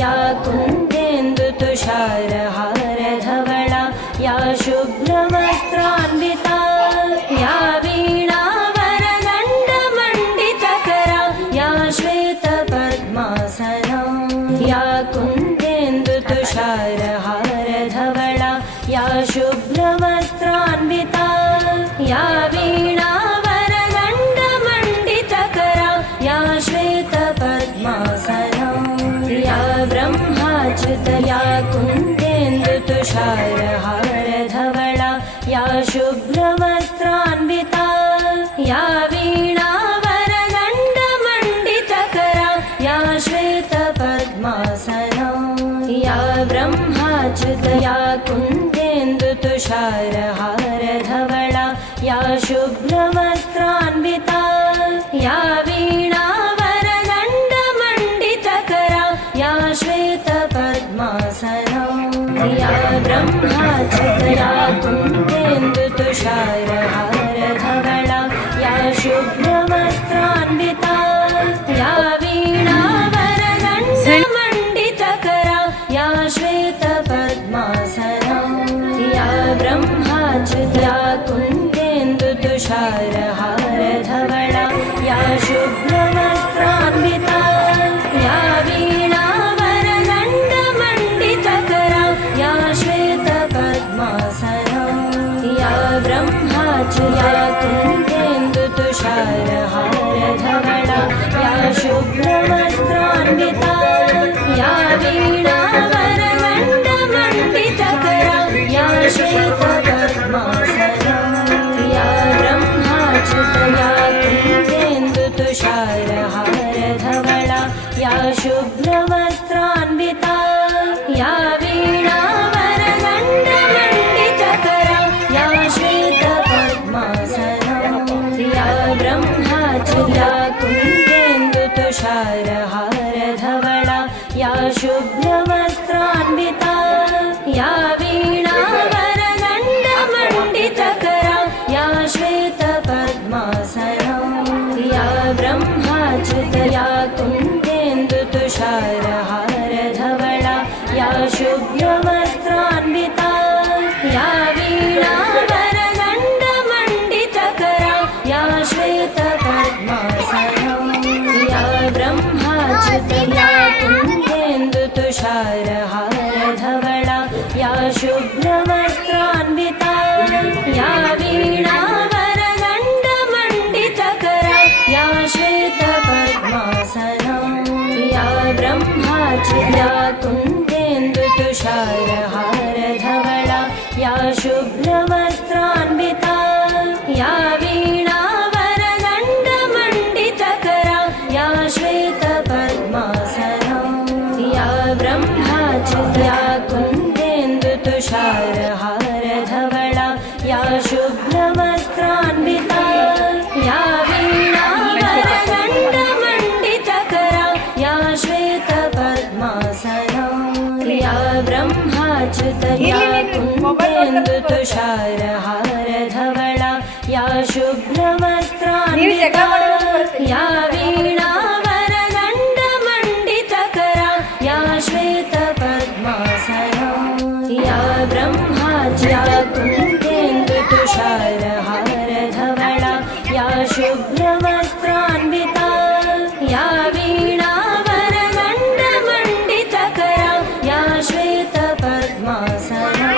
या कुन्देन्दुतुषारहारधवला या शुभ्रवस्त्रान्विता या वीणावरदण्डमण्डितकरा या श्वेतपद्मासना या कुन्देन्दुतुषारहारधवला या शुभ्रवस्त्रान्विता या वीणावरदण्डमण्डितकरा या श्वेतपद्मासना या ब्रह्माच्युतया कुन्देन्दुतुषारहारधवला या शुभ्रवस्त्रान्विता या वीणावरदण्डमण्डितकरा या श्वेतपद्मासना या ब्रह्माच्युतया कुन्देन्दुतुषारहारधवला या शुभ्रवस्त्रान्विता या वीणावरदण्डमण्डितकरा या श्वेतपद्मासना या ब्रह्माच्युतया कुन्देन्दुतुषारहारधवला या शुभ्रवस्त्रान्विता या वीणावरदण्डमण्डितकरा या श्वेतपद्मासना या ब्रह्माच्युतया कुन्देन्दुतुषारहारधवला या शुभ्रवस्त्रान्विता या वीणावरदण्डमण्डितकरा या श्वेतपद्मासना या ब्रह्माच्युतया कुन्देन्दुतुषारहारधवला या शुभ्रवस्त्रान्विता या वीणावरदण्डमण्डितकरा या श्वेतपद्मासना या ब्रह्माच्युतया कुन्देन्दुतुषारहारधवला या शुभ्रवस्त्रान्विता या वीणावरदण्डमण्डितकरा या श्वेतपद्मासना या ब्रह्माच्युतया कुन्देन्दुतुषारहारधवला या शुभ्रवस्त्रान्विता या वीणावरदण्डमण्डितकरा या श्वेतपद्मासना या ब्रह्माच्युतया कुन्देन्दुतुषारहारधवला या शुभ्रवस्त्रान्विता या वीणावरदण्डमण्डितकरा या श्वेतपद्मासना या ब्रह्माच्युतया कुन्देन्दुतुषारहारधवला या शुभ्रवस्त्रान्विता या वीणावरदण्डमण्डितकरा या श्वेतपद्मासना या ब्रह्माच्युतया कुन्देन्दुतुषारहारधवला या शुभ्रवस्त्रान्विता या वीणावरदण्डमण्डितकरा या श्वेतपद्मासना या ब्रह्माच्युतया कुन्देन्दुतुषारहारधवला या शुभ्रवस्त्रान्विता या वीणावरदण्डमण्डितकरा या श्वेतपद्मासना या ब्रह्माच्युतया कुन्देन्दुतुषारहारधवला या शुभ्रवस्त्रान्विता या वीणावरदण्डमण्डितकरा या श्वेतपद्मासना या ब्रह्माच्युतया कुन्देन्दुतुषारहारधवला या शुभ्रवस्त्रान्विता या वीणावरदण्डमण्डितकरा या श्वेतपद्मासना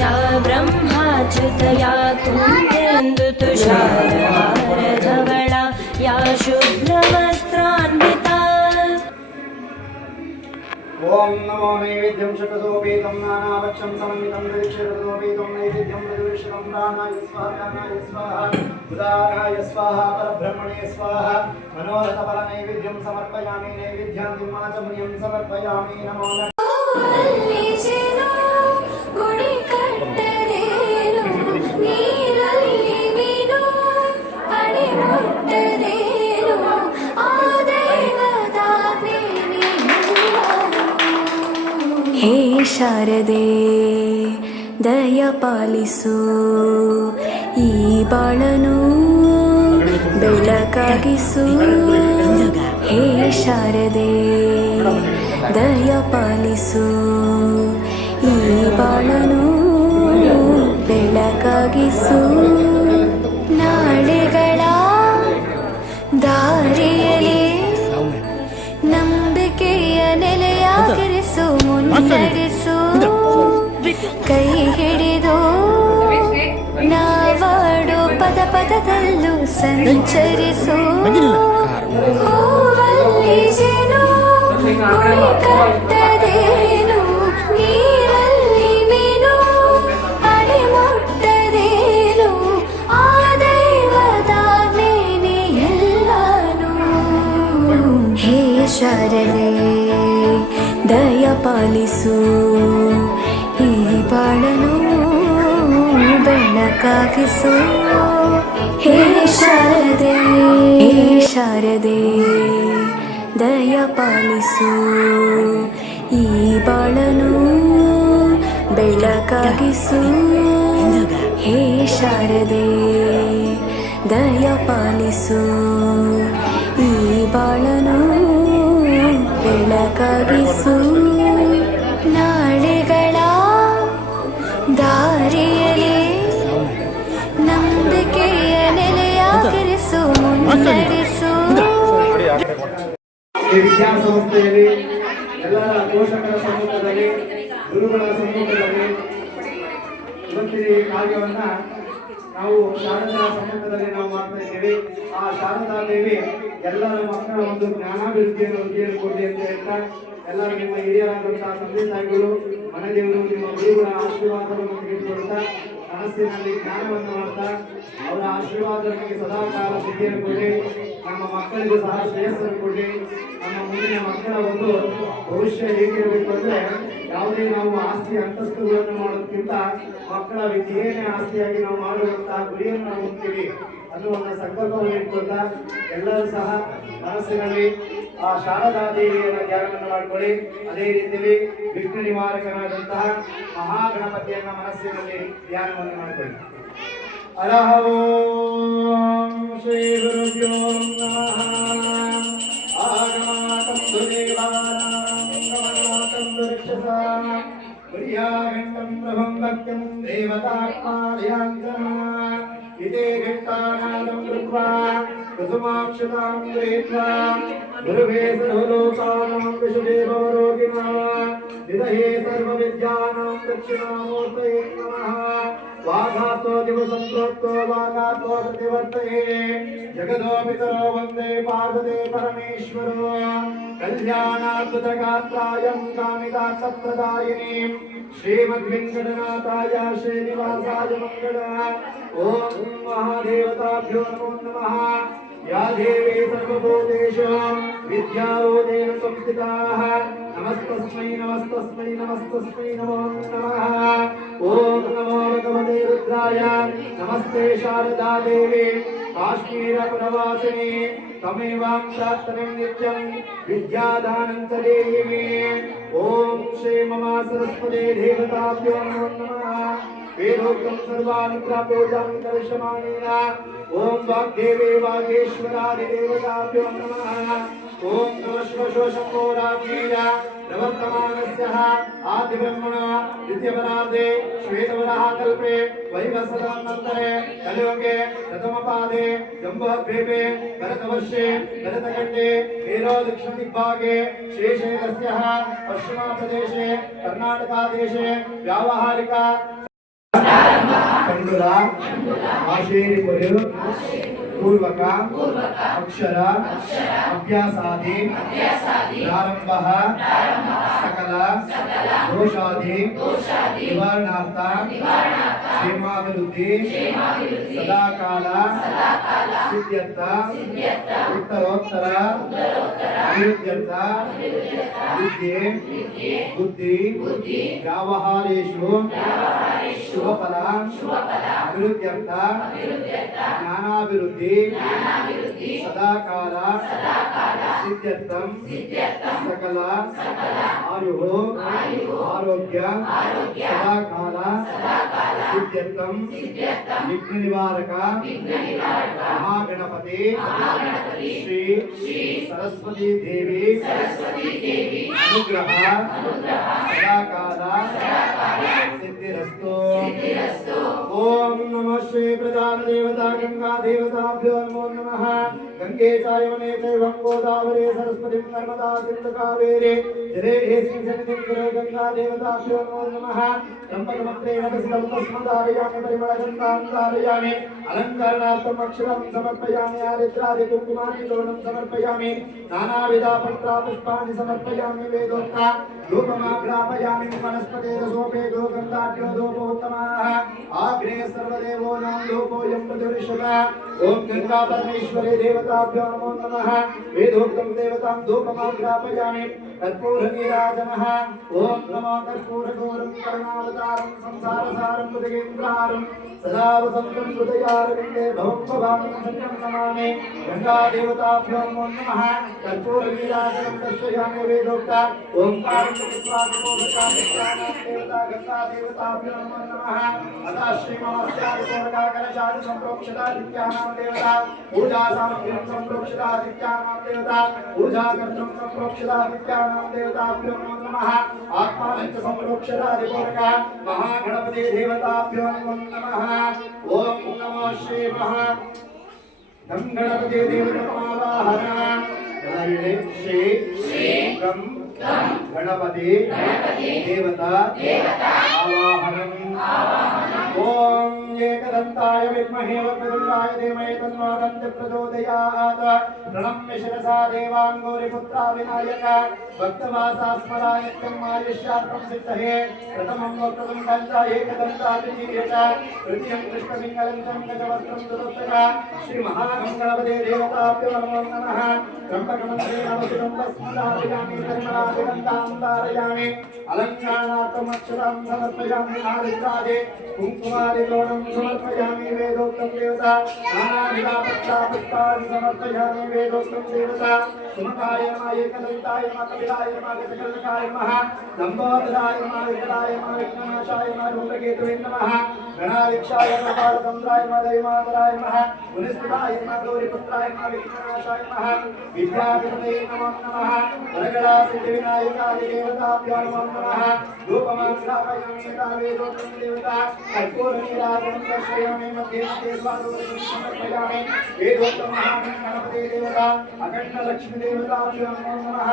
या ब्रह्माच्युतया कुन्देन्दुतुषारहारधवला या शुभ्रवस्त्रान्विता ओम नमो नैवेद्यं शतसोपीतं नानाभक्षं समन्वितं दीक्षितसोपीतं नैवेद्यं प्रदिविष्टं प्राणाय स्वाहा उदाराय स्वाहा परब्रह्मणे स्वाहा मनोरथफलनैवेद्यं समर्पयामि नैवेद्यं दिमाचमनीयं समर्पयामि नमो हे ಶಾರದೆ ದಯಪಾಲಿಸು ಈ ಬಾಳನು ಬೆಳಕಾಗಿಸು ಹೇ ಶಾರದೆ ದಯ ಪಾಲಿಸು ಈ ಬಾಳನು ಬೆಳಕಾಗಿಸು ನಾಳೆಗಳ ದಾರಿಯಲ್ಲಿ ನಂಬಿಕೆಯ ನೆಲೆಯಾಗಿರಿಸು ಮುನ್ನಡೆಸು ಕೈ ಹಿಡಿದು ನಾವಾಡೋ ಪದ ಪದದಲ್ಲೂ ಸಂಚರಿಸು ಹೂವಲ್ಲಿ ಜೇನು ಕುಳಿ ಕಟ್ಟದೇನು ನೀರಲ್ಲಿ ಮೀನು ಅಡಿ ಮುಟ್ಟದೇನು ಆ ದೈವದಾಜ್ಞೆನೇ ಎಲ್ಲಾನು ಹೇ ಶಾರದೆ ದಯ ಪಾಲಿಸು ಈ ಬಾಳನು ಬೆಳಕಾಗಿಸು ಹೇ ಶಾರದೆ ಶಾರದೆ ದಯ ಪಾಲಿಸು ಈ ಬಾಳನು ಬೆಳಕಾಗಿಸು ಹೇ ಶಾರದೆ ದಯ ಪಾಲಿಸು ಈ ಬಾಳನು ಬೆಳಕಾಗಿಸು ನಾಳೆಗಳ ದಾರಿಯಲ್ಲಿ ನಂಬಿಕೆಯ ನೆಲೆಯಾಗಿರಿಸು ಮುನ್ನಡೆಸು ಈ ವಿದ್ಯಾಸಂಸ್ಥೆಯಲ್ಲಿ ಎಲ್ಲರ ಪೋಷಕರ ಸಮ್ಮುಖದಲ್ಲಿ ಗುರುಗಳ ಸಮ್ಮುಖದಲ್ಲಿ ಇವತ್ತಿನ ಈ ಕಾರ್ಯವನ್ನ ನಾವು ಶಾರದಾ ಸಮ್ಮುಖದಲ್ಲಿ ನಾವು ಮಾಡ್ತಾ ಇದ್ದೇವೆ. ಆ ಶಾರದಾ ದೇವಿ ಎಲ್ಲರ ಮಕ್ಕಳ ಒಂದು ಜ್ಞಾನಾಭಿವೃದ್ಧಿಯನ್ನು ವೃದ್ಧಿಯನ್ನು ಕೊಡಲಿ ಅಂತ ಹೇಳ್ತಾ ಎಲ್ಲರೂ ನಿಮ್ಮ ಹಿರಿಯರಾದಂತಹ ತಂದೆ ತಾಯಿಗಳು ಮನೆದೇವರು ನಿಮ್ಮ ಗುರುಗಳ ಆಶೀರ್ವಾದವನ್ನು ತೆಗೆದುಕೊಳ್ತಾ ಮನಸ್ಸಿನಲ್ಲಿ ಜ್ಞಾನವನ್ನು ಮಾಡ್ತಾ ಅವರ ಆಶೀರ್ವಾದ ನಮಗೆ ಸದಾಕಾಲ ಸಿದ್ಧಿಯನ್ನು ಕೊಡಿ. ನಮ್ಮ ಮಕ್ಕಳಿಗೂ ಸಹ ಶ್ರೇಯಸ್ಸನ್ನು ಕೊಡಿ. ನಮ್ಮ ಮುಂದಿನ ಮಕ್ಕಳ ಒಂದು ಭವಿಷ್ಯ ಹೇಗಿರಬೇಕು ಅಂದ್ರೆ ಯಾವುದೇ ನಾವು ಆಸ್ತಿ ಅಂತಸ್ತುಗಳನ್ನು ಮಾಡೋದಕ್ಕಿಂತ ಮಕ್ಕಳ ವಿದ್ಯೆಯನ್ನೇ ಆಸ್ತಿಯಾಗಿ ನಾವು ಮಾಡುವಂತಹ ಗುರಿಯನ್ನು ನಾವು ಹೊಂದ್ತೀವಿ ಅನ್ನುವಂಥ ಸಂಕಲ್ಪವನ್ನು ಇಟ್ಕೊಳ್ತಾ ಎಲ್ಲರೂ ಸಹ ಮನಸ್ಸಿನಲ್ಲಿ ಆ ಶಾರದಾ ದೇವಿಯರ ಧ್ಯಾನವನ್ನು ಮಾಡಿಕೊಳ್ಳಿ. ಅದೇ ರೀತಿಯಲ್ಲಿ ವಿಘ್ನ ನಿವಾರಕನಾದಂತಹ ಮಹಾಗಣಪತಿಯನ್ನ ಮನಸ್ಸಿನಲ್ಲಿ ಧ್ಯಾನವನ್ನು ಮಾಡಿಕೊಳ್ಳಿ. ಅರಹ ಓಂ ಶ್ರೀ ಗುರುಭ್ಯೋ ನಮಃ. ಆಗಮಾತಂ ದೇವಾನಾಂ ಗಮನಾತಂ ರಕ್ಷಸಾಂ ಪ್ರಿಯಾಗಂಡಂ ಪ್ರಭಂ ಭಕ್ತಂ ದೇವತಾತ್ಮಾಲಯಾಂತಂ ಇದೇ ಘಟ್ಟಾನಾದಂ ಕೃತ್ವಾ ಕುಸುಮಾಕ್ಷತಾಂ ಗೃಹೀತ್ವಾ ಗುರುವೇ ಸರ್ವಲೋಕಾನಾಂ ವಿಷುದೇವರೋಗಿಣಃ ವಿದಹೇ ಸರ್ವವಿದ್ಯಾನಾಂ ದಕ್ಷಿಣಾಮೂರ್ತಯೇ ನಮಃ. ವಾಘಾತೋ ದಿವಸಂ ಪ್ರೋಕ್ತೋ ವಾಘಾತೋ ಪ್ರತಿವರ್ತಯೇ ಜಗದೋ ಪಿತರೋ ವಂದೇ ಪಾರ್ವತೇ ಪರಮೇಶ್ವರೋ ಕಲ್ಯಾಣಾದ್ಭುತಗಾತ್ರಾಯಂ ಕಾಮಿತಾರ್ಥಪ್ರದಾಯಿನೀಂ ಶ್ರೀಮದ್ವೆಂಕಟನಾಥಾಯ ಶ್ರೀನಿವಾಸಾಯ ಮಂಗಳ. ಓಂ ಮಹಾದೇವತಾಭ್ಯೋ ನಮೋ ನಮಃ. या देवी सर्वभूतेषु विद्यारूपेण संस्थिताः नमस्तस्मै नमस्तस्मै नमस्तस्मै नमो नमः. ओम नमो भगवते रुद्राय. नमस्ते शारदा देवी काश्मीरपुरवासिनी तमेवां प्रार्थनीं नित्यं विद्यादानं च देहि मे. ओम श्री मम सरस्वती देवताभ्यो नमो नमः. वेदोक्तं सर्वानुग्रहपूजां करिष्यामि. ओम वाग्देवी वागेश्वरादिदेवताभ्यो नमः. ओम नमः शम्भोराज्ञेया प्रवर्तमानस्यः आदिब्रह्मण द्वितीयपरार्धे श्वेतवराह कल्पे वैवस्वतान्तरे कलियुगे प्रथमपादे जम्बूद्वीपे भरतवर्षे भरतखण्डे हेरोदक्षिणदिग्भागे शेषेकस्यः पश्चिमप्रदेशे कर्नाटकदेशे व्यावहारिका ಕಂಡುಲ ಆಶೇರಿಪರು ಪೂರ್ವಕ ಅಕ್ಷರ ಅಭ್ಯಾಸಾದಿ ಪ್ರಾರಂಭ ಸಕಲ ದೋಷಾದಿ ನಿವಾರಣಾರ್ಥ ಕ್ಷೇಮಾಭಿವೃದ್ಧಿ ಸದಾಕಾಲ ಸಿದ್ಧ್ಯರ್ಥ ಉತ್ತರೋತ್ತರ ಅಭಿವೃದ್ಧ್ಯರ್ಥ ವಿದ್ಯೆ ಬುದ್ಧಿ ವ್ಯವಹಾರೇಷು ಶುಭಫಲ ಅಭಿವೃದ್ಧ್ಯರ್ಥ ಜ್ಞಾನಾಭಿವೃದ್ಧಿ ಸದಾಕಾಲ ಸಿದ್ಧ್ಯರ್ಥಂ ಸಕಲ ಆಯು ಆರೋಗ್ಯ ಸದಾಕಾಲ सिद्ध्यर्थम विघ्न निवारक महागणपति श्री सरस्वती देवी अनुग्रह सदाकाल सिद्धिरस्तु। ओम नमः श्री प्रधान देवता गंगा देवताभ्यो नमो नमः। गंगे च यमुने चैव गोदावरी सरस्वती नर्मदा सिंधु कावेरी जलेस्मिन् सन्निधिं कुरु। गंगा देवताभ्यो नमो नमः। त्र्यम्बकमन्त्रेण पुष्पं तस्मदारयामि परिमलगन्धां धारयामि अलङ्करणार्थम् अक्षरं समर्पयामि आरिद्रादि कुङ्कुमादि चूर्णं समर्पयामि नानाविध पत्रापुष्पाणि समर्पयामि वेदोक्ता धूपमाग्रापयामि वनस्पतेरसोपे गन्धाढ्यो धूपोत्तमाः आग्रे सर्वदेवो नाम धूपोऽयं प्रतिष्ठितः। ओम गंगा परमेश्वरी देवताभ्यो नमो नमः। वेदोक्तं देवतां धूपमाग्रापयामि कर्पूरनीराजनः। ओम नमो कर्पूरगौरं करुणावतारं संसारसारं मृदगेन्द्रहारं सदा वसन्तं हृदयारविन्दे भवं भवामि सत्यं नमामि। गंगा देवताभ्यो नमो नमः। कर्पूरनीराजनं दर्शयामि वेदोक्ता ओंकारं कृत्वा देवता गंगा देवताभ्यो नमो नमः। अतः श्रीममस्यादिकोरका कलशादि संप्रोक्षितादित्यानां देवता पूजा सामग्रीं संप्रोक्षितादित्यानां देवता पूजा कर्तुं संप्रोक्षितादित्यानां देवताभ्यो नमो नमः। आत्मानं च संप्रोक्षितादिकोरका महागणपति देवताभ्यो नमो नमः। ओम नमो श्री महा गणपति देवतावाहन श्री गम गणपति देवता आवाहनम्। ओम एकदन्ताय विद्महे वक्रतुण्डाय धीमहि तन्नो दन्ति प्रचोदयात्। प्रणम्य शिरसा देवाङ्गोरिपुत्रा विनायक भक्तवासा स्मरा नित्यं आयुष्यार्थं सिद्धये। प्रथमं वक्रतुण्डं च एकदन्ता द्वितीयं च तृतीयं कृष्णपिङ्गलं च गजवस्त्रं सुदत्तक। श्रीमहागणपते देवताभ्यो नमो नमः। त्र्यम्बकमन्त्रेण वसुतं भस्मधारयामि परिमलादिगन्धां धारयामि अलङ्कारणार्थम् अक्षरां समर्पयामि आदित्रादि कुङ्कुमादिगौरं समर्पयामि वेदोक्तं देवता नानाविधपत्रापुष्पाणि समर्पयामि वेदोक्तं देवता सुमकाय नमः एकदन्ताय नमः कपिलाय नमः गजकर्णकाय नमः लम्बोदराय नमः विकटाय नमः विघ्ननाशाय नमः धूम्रकेतवे नमः गणाध्यक्षाय नमः बालचन्द्राय नमः दैवातराय नमः मुनिस्तुताय नमः गौरीपुत्राय नमः विघ्ननाशाय नमः विद्याधिपतये नमो नमः। वरगणा सिद्धिविनायकाय देवताभ्यो नमो नमः। धूपमाग्रापयामि यथा वेदोक्तं देवता कर्पूरनीराजनं दर्शयामि मध्ये मध्ये स्वादोदकं समर्पयामि वेदोक्तं महागणपते देवता अखण्डलक्ष्मीदेवताभ्यो नमो नमः।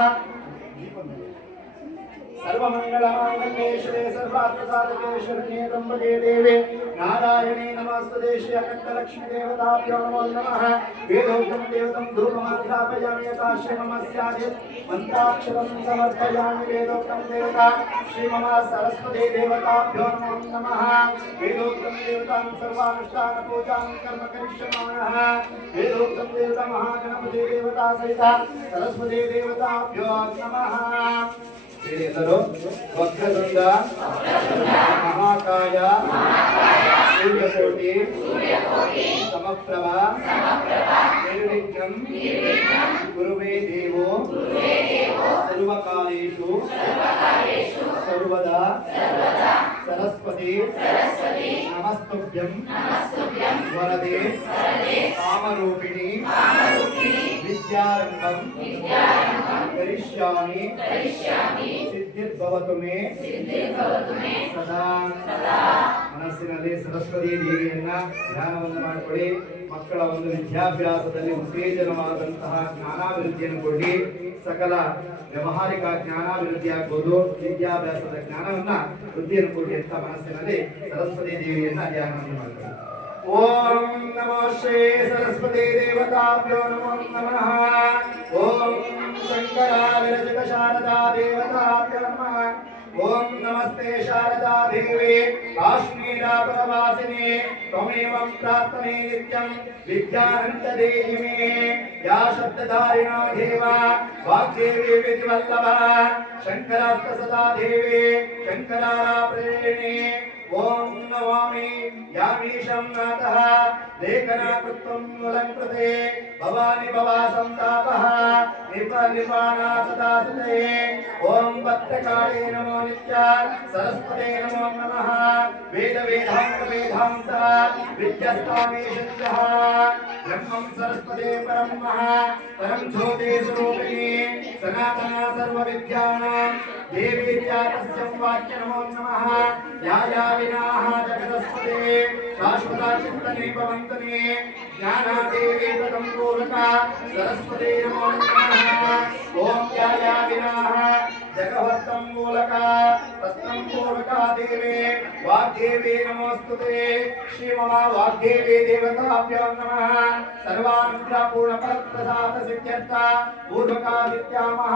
सर्वमंगलमांगल्ये शिवे सर्वार्थसाधके शरण्ये त्र्यंबके देवे नारायणे नमस्तुते श्री अखण्डलक्ष्मी देवताभ्यो नमो नमः। वेदोक्तं देवतं धूपमाग्रापयामि यथा श्रीममस्यादि मन्त्राक्षरं समर्पयामि वेदोक्तं देवता श्रीमम सरस्वती देवताभ्यो नमो नमः। वेदोक्तं देवतां सर्वानुष्ठानपूजां कर्म करिष्यामः। वेदोक्तं देवता महागणपति देवता सहित सरस्वती देवताभ्यो नमः। हेलो वक्रतुंड महाकाय सूर्यकोटि समप्रभ निर्विघ्नं कुरुमे देवो सर्वकालेषु सर्वदा सरस्वती नमस्तुभ्यं वरदे कामरूपिणी विद्यारम्भं करिष्यामि सिद्धिर्भवतु मे ಸದಾ ಮನಸ್ಸಿನಲ್ಲಿ ಸರಸ್ವತಿ ದೇವಿಯನ್ನ ಧ್ಯಾನವನ್ನು ಮಾಡಿಕೊಳ್ಳಿ. ಮಕ್ಕಳ ಒಂದು ವಿದ್ಯಾಭ್ಯಾಸದಲ್ಲಿ ಉತ್ತೇಜನವಾದಂತಹ ಜ್ಞಾನಾಭಿವೃದ್ಧಿಯನ್ನು ಕೊಡಿ. ಸಕಲ ವ್ಯವಹಾರಿಕ ಜ್ಞಾನಾಭಿವೃದ್ಧಿ ಆಗ್ಬೋದು, ವಿದ್ಯಾಭ್ಯಾಸದ ಜ್ಞಾನವನ್ನ ವೃದ್ಧಿಯನ್ನು ಕೊಡಿ ಅಂತ ಮನಸ್ಸಿನಲ್ಲಿ ಸರಸ್ವತಿ ದೇವಿಯನ್ನ ಧ್ಯಾನವನ್ನು ಮಾಡಿಕೊಳ್ಳಿ. ಓಂ ನಮೋ ಶ್ರೀ ಸರಸ್ವತಿ ದೇವತಾಭ್ಯೋ ನಮೋ ನಮಃ. ಓಂ ಶಂಕರ ವಿರಚಿತ ಶಾರದಾ ದೇವತಾಭ್ಯೋ ನಮಃ. ओम नमस्ते शारदा देवी काश्मीरापुरवासिनी त्वमेवं प्रार्थने नित्यं विद्यानं च देहि मे। या शब्दधारिणा देवा वाग्देवी विधिवल्लभा शंकरास्त सदा देवी शंकराप्रेरिणी ओम नमामि यामीशं नाथः लेखनाकृत्वं मूलङ्कृते भवानि भवासन्तापः निपाना सदा सते ओम भद्रकाळे नमो नित्या सरस्वते नमो नमः वेद वेदांत वेदांत विद्यास्वामी शक्यः ब्रह्मं सरस्वते परमः परम ज्योति स्वरूपिणी सनातना सर्वविद्यानां देवी तस्यां वाक्य नमो नमः या विनाः जगदस्पते शाश्वता चित्तनिभवन्तने ज्ञानादेवी तदम्पूर्णका सरस्वते नमो नमः ओम या विनाः जगवत्तं मूलका तस्तं पूर्णका देवे वाग्देवी नमोस्तुते श्री ममा वाग्देवी देवताभ्यो नमः सर्वानुग्रहपूर्ण फलप्रसाद सिद्ध्यर्था पूर्वका विद्यामः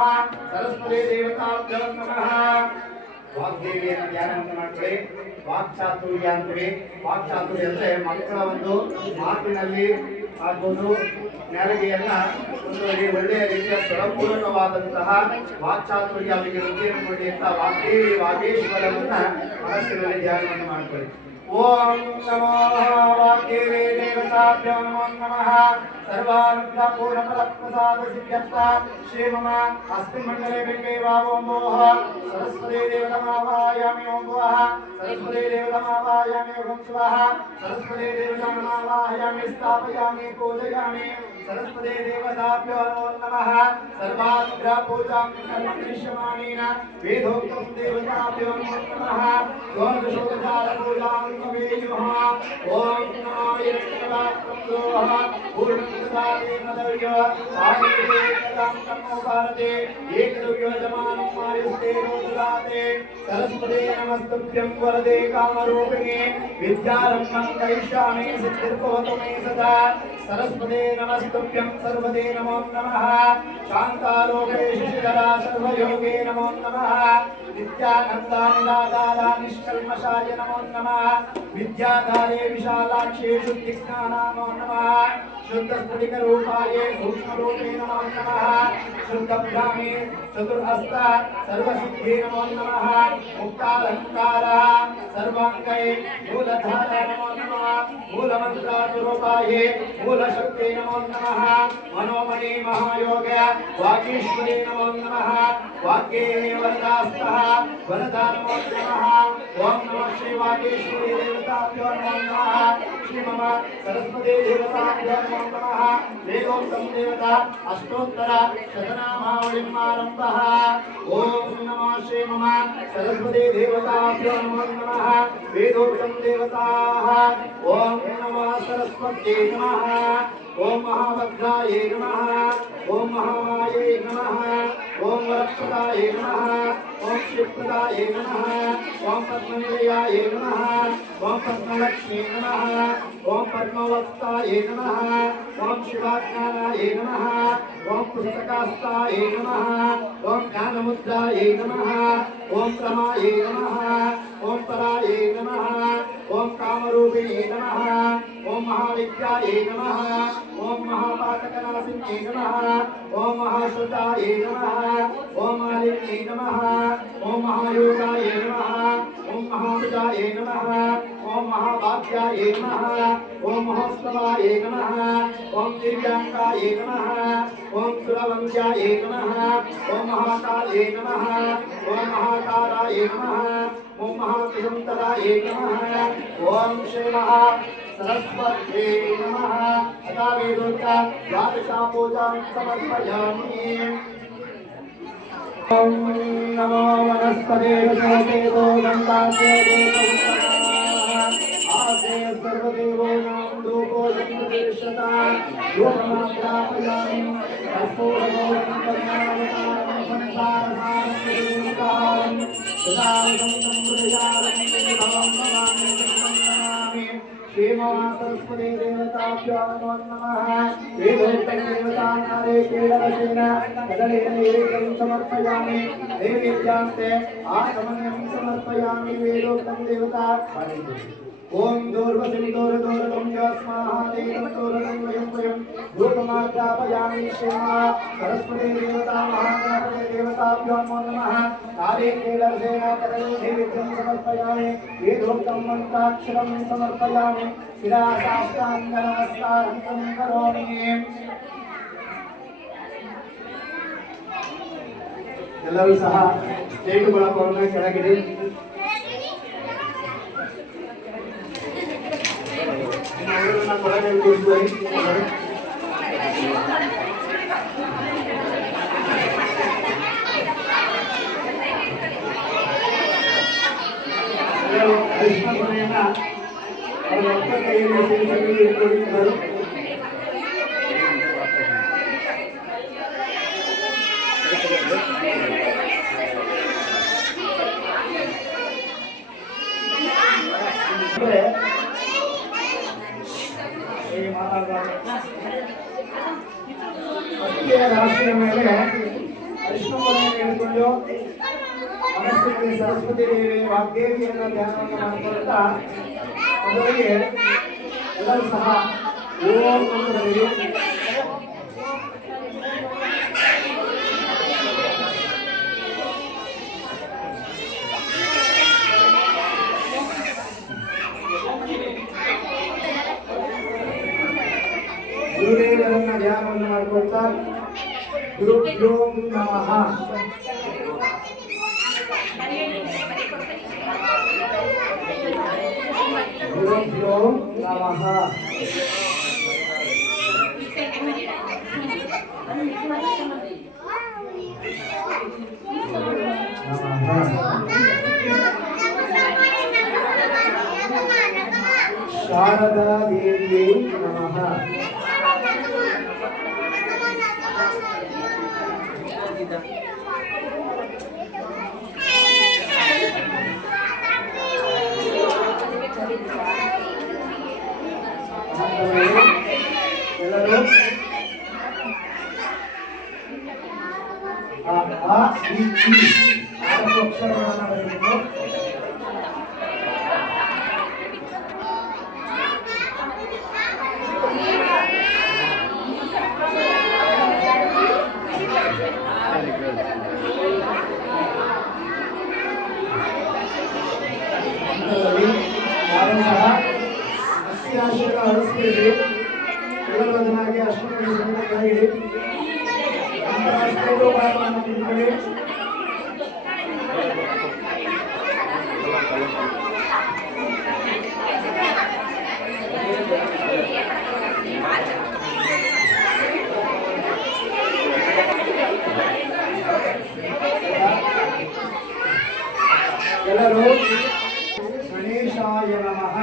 सरस्वती देवताभ्यो नमः ವಾಗ್ದೇವಿಯನ್ನು ಧ್ಯಾನ ಮಾಡ್ಕೊಳ್ಳಿ. ವಾಕ್ಚಾತುರ್ಯ ಅಂತೀವಿ. ವಾಕ್ಚಾತುರ್ಯ ಅಂದ್ರೆ ಮಕ್ಕಳ ಒಂದು ಮಾತಿನಲ್ಲಿ ಆಗ್ಬೋದು ನೆರಗಿಯನ್ನ ಒಂದು ಒಳ್ಳೆಯ ರೀತಿಯ ಸ್ವರಪೂರ್ಣವಾದಂತಹ ವಾಕ್ಚಾತುರ್ಯ ಅವರಿಗೆ ವೃದ್ಧಿಯನ್ನು ಕೊಡಿ ಅಂತ ವಾಗ್ದೇವಿ ವಾಗೇಶ್ವರವನ್ನ ಮನಸ್ಸಿನಲ್ಲಿ ಧ್ಯಾನವನ್ನು ಮಾಡ್ಕೊಳ್ಳಿ. ಓಂ ನಮೋ ವಾಗ್ದೇವಿ ದೇವತಾಭ್ಯೋ ನಮೋ ನಮಃ सर्वानुग्रह पूर्ण फल प्रसाद सिद्ध्यर्था श्री मम अस्मिन् मंडले बिम्बे वावोम्भोः सरस्वती देवतामावाहयामि ओं भुवः सरस्वती देवतामावाहयामि ओं स्वः सरस्वती देवतामावाहयामि स्थापयामि पूजयामि सरस्वती देवताभ्यो नमो नमः सर्वानुग्रह पूजां करिष्यामि वेदोक्तं देवताभ्यो नमो नमः द्वादशोपचार पूजां करिष्यामः ओं नमो यज्ञवाक्रोः पूर्ण सरस्वती नमस्तुभ्यं वरदे कामरूपिणे विद्यारम्भं करिष्यामि सिद्धिर्भवतु मे सदा सरस्वती नमस्तुभ्यं सर्वदे नमो नमः शान्तालोके शिशिरा सर्वयोगे नमो नमः नित्यानन्दा निराधारा निष्कल्मषाय नमो नमः विद्याधारे विशालाक्षे शुद्धिज्ञाना नमो नमः शुद्धस्फटिक रूपाय सूक्ष्म रूपे नमो नमः शुद्धब्राह्मे चतुर्हस्त सर्वसिद्धे नमो नमः मुक्तालंकार सर्वांगे मूलधार नमो नमः मूलमंत्रारूपाय मूलशक्ति नमो नमः मनोमणि महायोग वागीश्वरी नमो नमः वाक्ये वरदास्तः वरदा नमो नमः ओम नमः श्री वागीश्वरी देवताभ्यो नमो नमः श्री मम सरस्वती देवताभ्यो नमो नमः वेदोक्तं देवता अष्टोत्तर शतनामावलिं आरम्भः ओम नमः श्री मम सरस्वती देवताभ्यो नमो नमः वेदोक्तं देवताः ओम नमः सरस्वत्यै नमः ओम महाभद्राय नमः ओम महामाये नमः ओम वरप्रदाय नमः ओम शिवप्रदाय नमः ओम पद्मनिलयाय नमः ओम पद्मलक्ष्मी नमः ओम पद्मवत्ताय नमः ओम शिवाज्ञानाय नमः ओम पुस्तकास्ताय नमः ओम ज्ञानमुद्राय नमः ओम प्रमाय नमः ओम पराय नमः ओम कामरूपिणे नमः ओम महाविद्याय नमः ओम महापातकनाशिन्ये नमः ओम महाश्रुताय नमः ओम मालिन्ये नमः ओम महायोगाय नमः ओम महाविदाय नमः ओम महाभाग्याय नमः ओम महोत्सवाय नमः ओम दिव्यांगाय नमः ओम सुरवंद्याय नमः ओम महाकाले नमः ओम महाकालाय नमः ओम महाकुशुंतलाय नमः ओम श्री महा सरस्वती नमः अथा वेदोक्ता द्वादशा पूजां समर्पयामि ओम नमो वनस्पते देवो गंगादेवो आदे सर्वदेवो नाम धूपो जन्मदेशता धूपमात्रापयामि कर्पूरगो गणपतिनामकां संसारसारं सदां संप्रदायामि श्री महा सरस्वती देवताभ्यो नमो नमः वेदोक्तं देवतानारे केळवशेन कदलेन नैवेद्यं समर्पयामि नैवेद्यान्ते आचमनीयं समर्पयामि वेदोक्तं देवता ओम दूर्वसिं दूरदूरतं यस्माहा देवं दूरदं वयं वयं रूपमाग्रापयामि श्रीमा सरस्वती देवता महागणपते देवताभ्यो नमो नमः काले केलर्जेन करयोधि विद्यं समर्पयामि वेदोक्तं मन्त्राक्षरं समर्पयामि शिरा साष्टाङ्ग नमस्कारं करोमि ಎಲ್ಲರೂ ಸಹ ಸ್ಟೇಜ್ ಬಳಕವನ್ನು ಕೆಳಗಿಡಿ ಹೊರಗೆ ಕೂರಿಸುವರಿ ಕೃಷ್ಣ ಕೊನೆಯನ್ನ ಅವರ ಒತ್ತ ಕೈಯಲ್ಲಿ ಸೇರಿಸಿ ಇಟ್ಕೊಂಡಿದ್ದರು ರಾಶಿಯ ಮೇಲೆ ಅರಿಶಿಣವನ್ನು ಹಿಡಿದುಕೊಂಡು ಮನಸ್ಸಿನಲ್ಲಿ ಸರಸ್ವತಿ ದೇವಿ ವಾಗ್ದೇವಿಯನ್ನು ಧ್ಯಾನವನ್ನು ಮಾಡಿಕೊಳ್ತಾ ಮೊದಲಿಗೆ ಎಲ್ಲರೂ ಸಹ ಓಂ ಅಂತೇಳಿ ಗುರುದೇವರನ್ನ ಧ್ಯಾನವನ್ನು ಮಾಡಿಕೊಳ್ತಾ ಗುರುಭ್ಯೋ ನಮಃ ಗುರುಭ್ಯೋ ನಮಃ ಶಾರದಾ ದೇವಿಯೇ ನಮಃ ಎಲ್ಲರೂ ಅಕ್ಷರಗಳನ್ನು ಬರೆಯಬೇಕು ಹರಿಸ್ತೀರಿ ಎಲ್ಲರೂ ಅದನ್ನಾಗಿ ಅಷ್ಟೊಂದು ಕೆಳಗಿಡಿ ತಿಳ್ಕೊಳ್ಳಿ ಎಲ್ಲರೂ ಗಣೇಶಾಯ ನಮಃ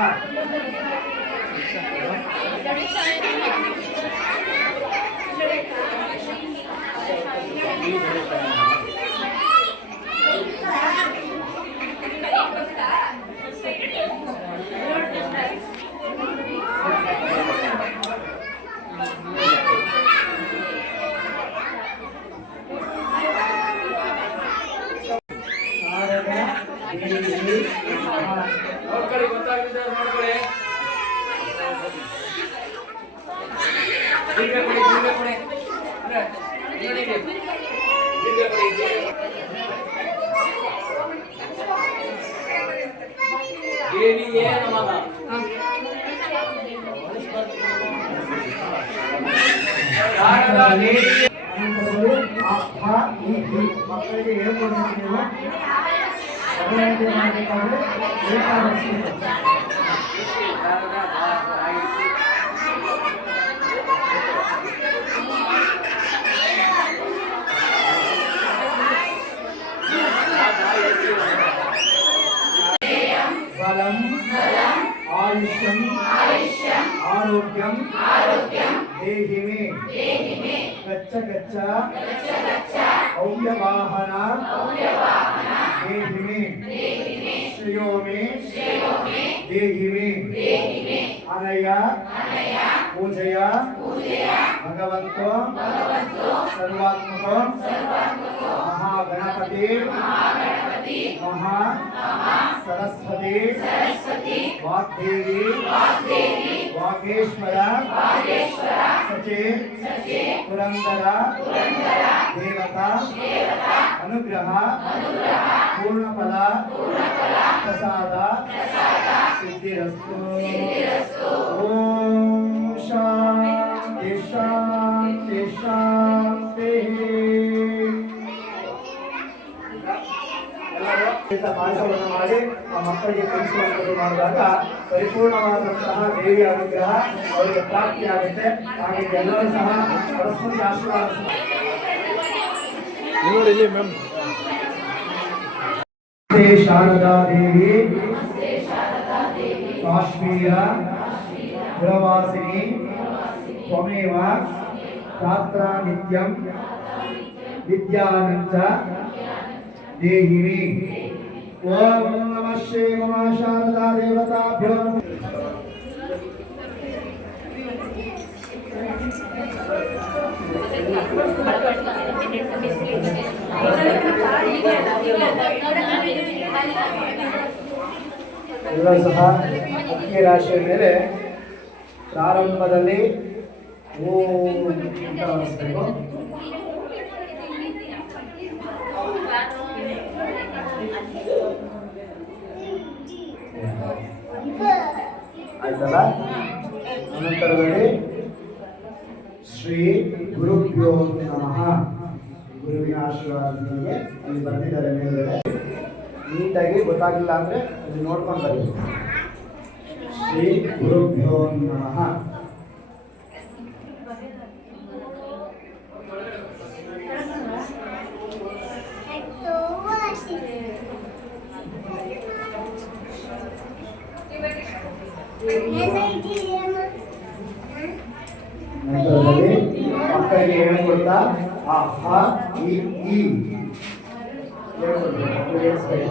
ದೇವಿಯೇ ನಮಃ ಶಾರದಾ ದೇವಿಯೇ ಮಕ್ಕಳಿಗೆ ಹೇಳ್ಕೊಡ್ಬೇಕಿಲ್ಲ ಅಭಿವೃದ್ಧಿ ಮಾಡಬೇಕಾದ್ರೆ ಬೇಕಾದಷ್ಟು बलम आयुष्यम आरोग्यम देहि मे गच्छ गच्छ औव्यवाहन देहि मे श्रियो मे देहि मे अनया पूजया भगवन्तो सर्वात्मको महागणपति महा सरस्वती सरस्वती वाग्देवी वागेश्वर सचे पुरंदर देवता अनुग्रह पूर्णफल प्रसाद सिद्धिरस्तु ओम शांति शांति शांति ಪಾಯಸವನ್ನು ಮಾಡಿ ಆ ಮಕ್ಕಳಿಗೆ ತಿಳಿಸುವಂಥದ್ದು ಮಾಡಿದಾಗ ಪರಿಪೂರ್ಣವಾದಂತಹ ದೇವಿಯ ಅನುಗ್ರಹ ಅವರಿಗೆ ಪ್ರಾಪ್ತಿಯಾಗುತ್ತೆ. ಹಾಗೆ ಎಲ್ಲರೂ ಸಹ ಸರಸ್ವತಿ ಆಶೀರ್ವಾದ ಶಾರದಾ ದೇವಿ ಕಾಶ್ಮೀರ ಪುರವಾಸಿನಿ ತ್ವಮೇವ ರಾತ್ರ ನಿತ್ಯಂ ವಿದ್ಯಾನಂಚ ದೇಹಿನಿ. ಓಂ ನಮಃ ಶಿವಾಯ ಶಾರದಾ ದೇವತಾಭ್ಯೋ ಎಲ್ಲರೂ ಸಹ ಅಕ್ಕಿ ರಾಶಿಯ ಮೇಲೆ ಪ್ರಾರಂಭದಲ್ಲಿ ಓಂ ಅಂತ ಅನಿಸ್ಬೇಕು. ಆಯ್ತಲ್ಲ. ಅನಂತರದಲ್ಲಿ ಶ್ರೀ ಗುರುಭ್ಯೋ ನಮಃ, ಗುರುವಿನ ಆಶೀರ್ವಾದದೊಂದಿಗೆ ಅಲ್ಲಿ ಬಂದಿದ್ದಾರೆ ಮೇಲ್ಗಡೆ. ನೀಟಾಗಿ ಗೊತ್ತಾಗಿಲ್ಲ ಅಂದ್ರೆ ಅಲ್ಲಿ ನೋಡ್ಕೊಂಡು ಬನ್ನಿ. ಶ್ರೀ ಗುರುಭ್ಯೋ ನಮಃ. ನಂತರದಲ್ಲಿ ಮಕ್ಕಳಿಗೆ ಹೇಳ್ಕೊಡ್ತಾ ಆ ಹ ಈ ಹೇಳ್ಕೊಡ್ಬೇಕು.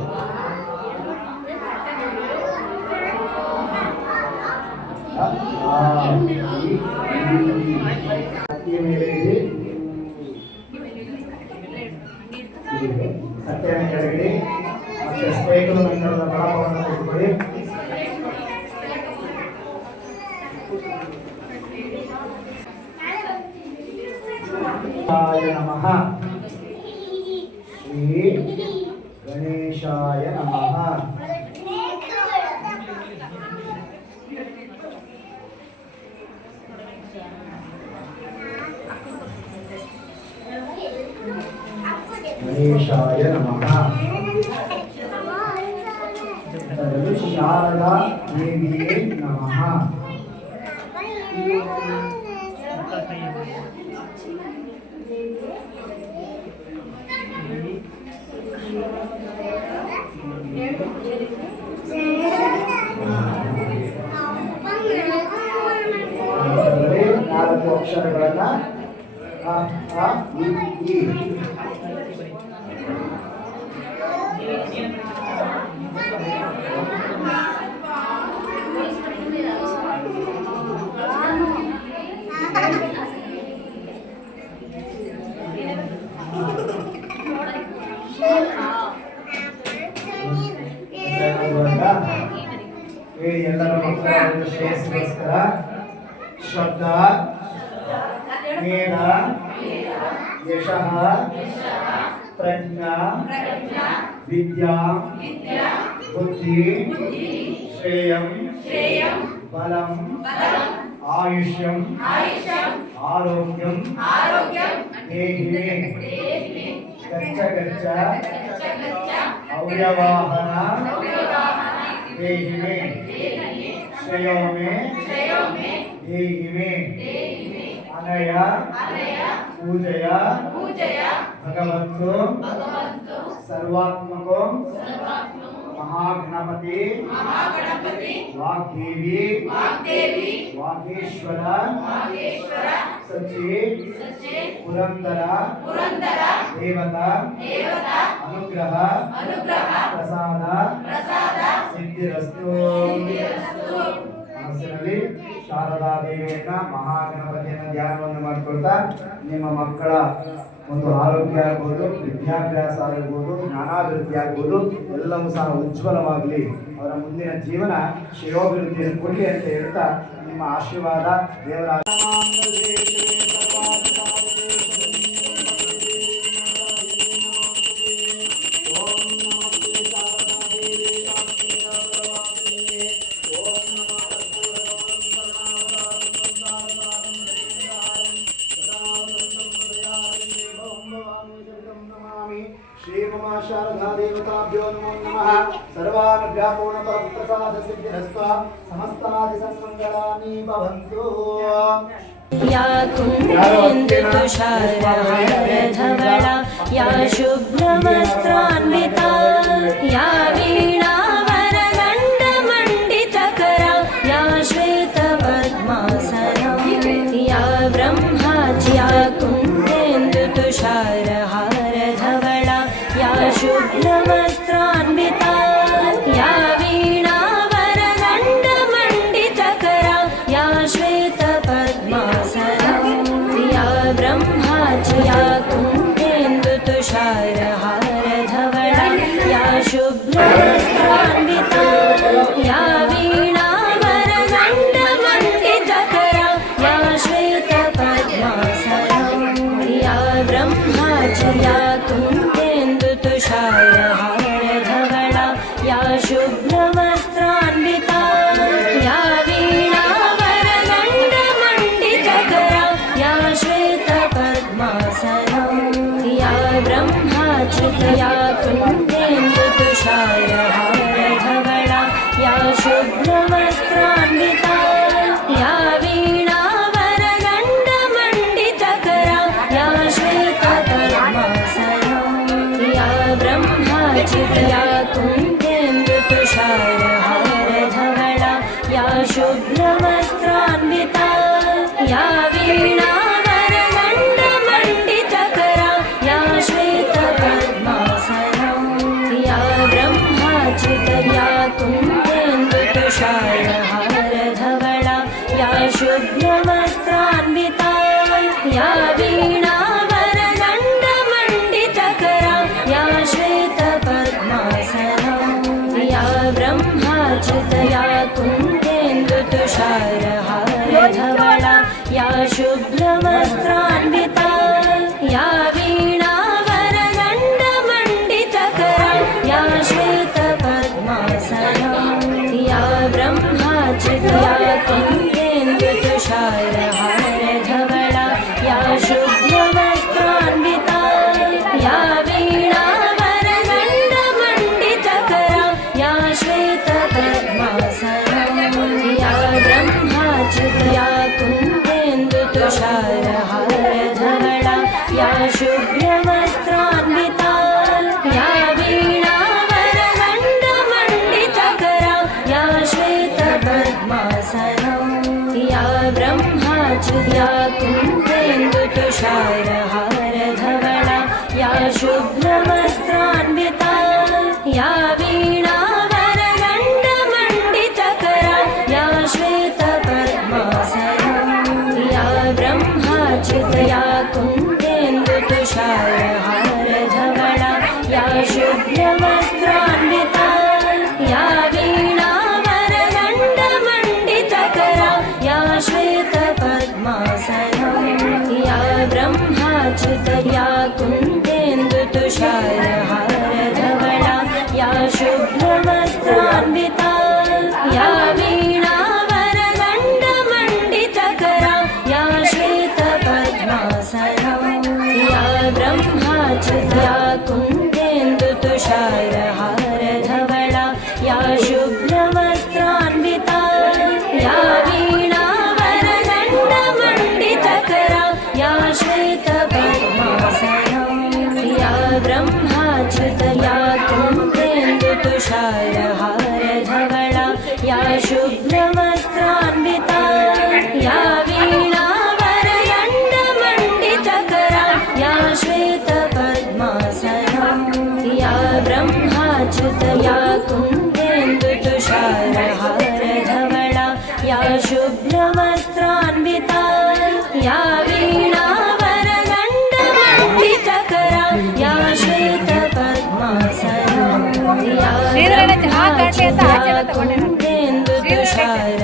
ಅಕ್ಕಿಯ ಮೇಲೆ ಇದೆ ಸತ್ಯನ ಕೆಳಗಡೆ ಮತ್ತೆ ಸ್ನೇಹಿತರು ನಂತರದ ಬಲಪವನ್ನು ತೆಗೆದುಕೊಳ್ಳಿ. ನಮಃ. ಶ್ರೀ ಗಣೇಶಾಯ ನಮಃ. ಗಣೇಶಾಯ ನಮಃ. ಶಾರದಾ ದೇವಿಯೇ ನಮಃ. ನಾಲ್ಕು ಅಕ್ಷರಗಳನ್ನ ಅ ಆ ಇ ಈ. ಹೇಳಿ ಎಲ್ಲರ ಮಕ್ಕಳ ಶ್ರೇಯಸ್ಸಿಗೋಸ್ಕರ ಶಬ್ದ ಮೇಧ ಯಶಃ ಪ್ರಜ್ಞಾ ವಿದ್ಯಾ ಬುದ್ಧಿ ಶ್ರೇಯಂ ಬಲಂ ಆಯುಷ್ಯಂ ಆರೋಗ್ಯಂ ದೇಹಿಮೆ ಗಚ್ಚ ಗಚ್ಚ ಅವ್ಯವಾಹನ ದೇಹಿಮೆ ಶ್ರೇಯೋಮೆ ದೇಹಿಮೆ ಅನಯ ಪೂಜಯ ಭಗವಂತು ಸರ್ವಾತ್ಮಕೋ महागणपति वाग्देवी वागेश्वर सचे पुरंदर देवता अनुग्रह प्रसाद सिद्धिरस्तु. ಮನಸ್ಸಿನಲ್ಲಿ ಶಾರದಾ ಶಾರದಾ ದೇವಿಯನ್ನ ಮಹಾಗಣಪತಿಯನ್ನ ಧ್ಯಾನವನ್ನು ಮಾಡಿಕೊಳ್ತಾ ನಿಮ್ಮ ಮಕ್ಕಳ ಒಂದು ಆರೋಗ್ಯ ಆಗ್ಬೋದು, ವಿದ್ಯಾಭ್ಯಾಸ ಆಗಿರ್ಬೋದು, ಜ್ಞಾನಾಭಿವೃದ್ಧಿ ಆಗ್ಬೋದು, ಎಲ್ಲವೂ ಸಹ ಉಜ್ವಲವಾಗಲಿ, ಅವರ ಮುಂದಿನ ಜೀವನ ಶ್ರೇಯೋಭಿವೃದ್ಧಿಯನ್ನು ಕೊಡಲಿ ಅಂತ ಹೇಳ್ತಾ ನಿಮ್ಮ ಆಶೀರ್ವಾದ ದೇವರ शारदा देवताभ्यो नमो नमः। सर्वानुग्रहपूर्णपरप्रसादसिद्धिरस्तु समस्तादि सन्मङ्गलानि भवन्तु। या कुन्देन्दुतुषारहारधवला या शुभ्रवस्त्रान्विता या वीणावरदण्डमण्डितकरा या श्वेतपद्मासना या ब्रह्माज्या कुन्देन्दुतुषारहारधवला या शुभ्रवस्त्रान्विता या वीणावरदण्डमण्डितकरा या श्वेतपद्मासना या ब्रह्माज्या कुन्देन्दुतुषारहारधवला या शुभ्रवस्त्रान्विता या वीणावरदण्डमण्डितकरा या श्वेतपद्मासना या ब्रह्माज्या कुन्देन्दुतुषारहारधवला या शुभ्रवस्त्रान्विता या वीणावरदण्डमण्डितकरा या श्वेतपद्मासना या ब्रह्माज्या कुन्देन्दुतुषारहारधवला या शुभ्रवस्त्रान्विता या वीणावरदण्डमण्डितकरा या श्वेतपद्मासना या ब्रह्माज्या कुन्देन्दुतुषारहारधवला या शुभ्रवस्त्रान्विता या वीणावरदण्डमण्डितकरा या श्वेतपद्मासना या ब्रह्माज्या कुन्देन्दुतुषारहारधवला या शुभ्रवस्त्रान्विता या वीणावरदण्डमण्डितकरा या श्वेतपद्मासना या ब्रह्माज्या कुन्देन्दुतुषारहारधवला या शुभ्रवस्त्रान्विता या वीणावरदण्डमण्डितकरा या श्वेतपद्मासना या ब्रह्माज्या कुन्देन्दुतुषारहारधवला या शुभ्रवस्त्रान्विता या वीणावरदण्डमण्डितकरा या श्वेतपद्मासना या ब्रह्माज्या कुन्देन्दुतुषारहारधवला या शुभ्रवस्त्रान्विता या वीणावरदण्डमण्डितकरा या श्वेतपद्मासना या ब्रह्माज्या कुन्देन्दुतुषारहारधवला या शुभ्रवस्त्रान्विता या वीणावरदण्डमण्डितकरा या श्वेतपद्मासना या ब्रह्माज्या कुन्देन्दुतुषारहारधवला या शुभ्रवस्त्रान्विता या वीणावरदण्डमण्डितकरा या श्वेतपद्मासना या ब्रह्माज्या कुन्देन्दुतुषारहारधवला या शुभ्रवस्त्रान्विता या वीणावरदण्डमण्डितकरा या श्वेतपद्मासना या ब्रह्माज्या कुन्देन्दुतुषारहारधवला या शुभ्रवस्त्रान्विता या वीणावरदण्डमण्डितकरा या श्वेतपद्मासना या ब्रह्माज्या कुन्देन्दुतुषारहारधवला या शुभ्रवस्त्रान्विता या वीणावरदण्डमण्डितकरा या श्वेतपद्मासना या ब्रह्माज्या कुन्देन्दुतुषारहारधवला या शुभ्रवस्त्रान्विता ಶ್ರೀಧರಣ್ಣ ಚೆನ್ನಾಗಿ ಕಾಣ್ಲಿ ಅಂತ ಆಚೆನ ತಗೊಂಡೆ ನಾನು. ಎಂದು ತುಷಾರ